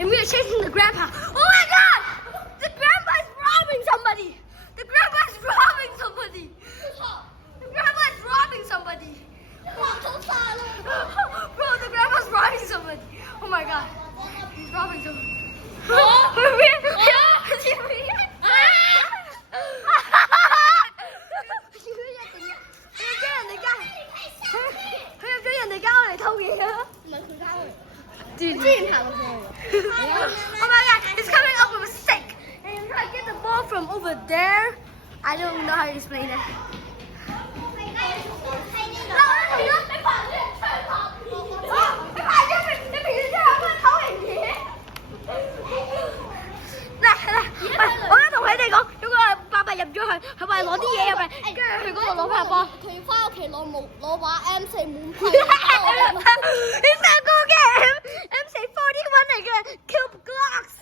and we are chasing the grandpa. Oh my God! The grandpa is robbing somebody. The grandpa is robbing somebody. The grandpa is robbing somebody. Bro, the grandpa's robbing somebody. Oh my God, he's robbing somebody. Dude. Oh my God, he's coming up with a stick and he's trying to get the ball from over there. I don't know how to explain it. M4 滿批。He's gonna go get him. MC41 嚟嘅 Cube Glocks.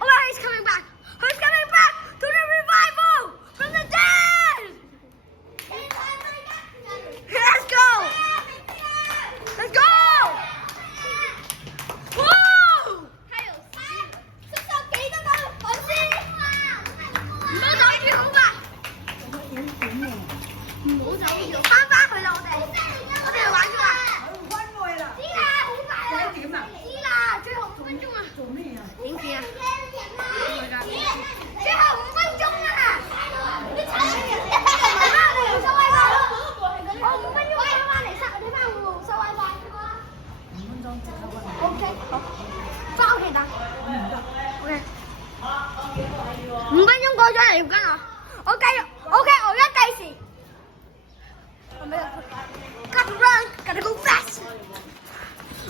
Oh my, he's coming back. He's coming back to the revival from the dead. Let's go. Let's go. Woo! 唔好走住好嘛？唔好走住，翻返去啦我哋玩咗啦。知啦，好快啦。知啦，最後5分鐘啊。做咩啊？影片啊。最後5分鐘啊！你踩我收 WiFi 我5分鐘翻嚟塞，你翻去收 WiFi。5分鐘即刻翻。OK， 好，翻屋企打。OK。5分鐘過咗嚟要跟我，我繼續。OK， 我而家計時。Gotta run, gotta go fast.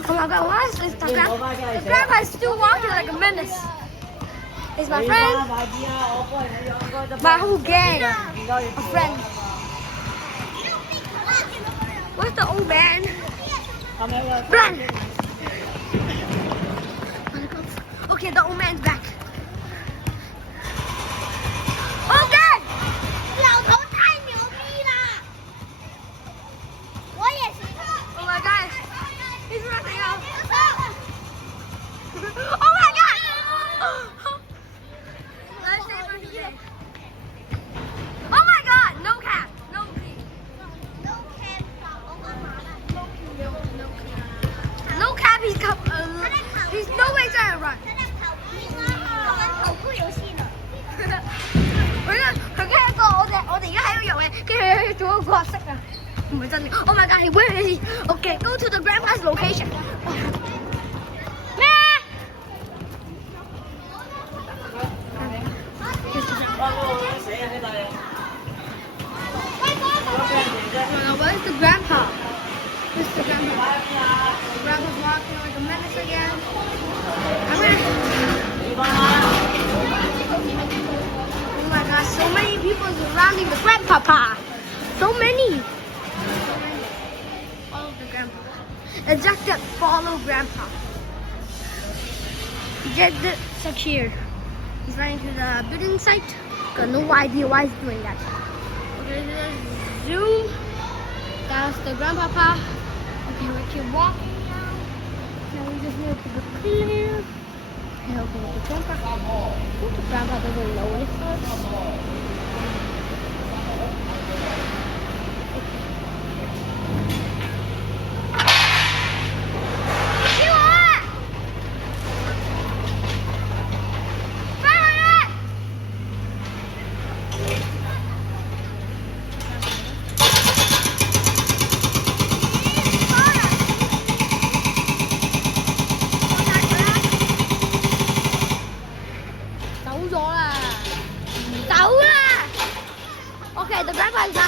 Oh my God, why is this the grandpa is still walking like a menace? It's my friend, my whole gang of friends. Where's the old man? Run! Okay, the old man's back. Okay! Oh my God! He's running out! Oh my God! Let's stay for today. Oh my God! No cap! No cap! No cap! He's no way trying to run. 佢嘅一個我哋而家喺度遊戲，跟住佢做一個角色啊！唔係真嘅。Oh my God! Where is he? Okay, go to the grandpa's location. 咩啊？Where's the grandpa? Where's the grandpa? The grandpa's walking like a menace again. Oh my God! So many people surrounding the grandpapa. So many. Follow the grandpa. Ejected, follow grandpa. Ejected, secure. He's running to the building site. Got no idea why he's doing that. Okay, zoom. That's the grandpapa. Okay, we keep walking now. Now we just need to be clear. Okay, with the grandpa. Hope the grandpa doesn't notice us. Okay, the grandpa is not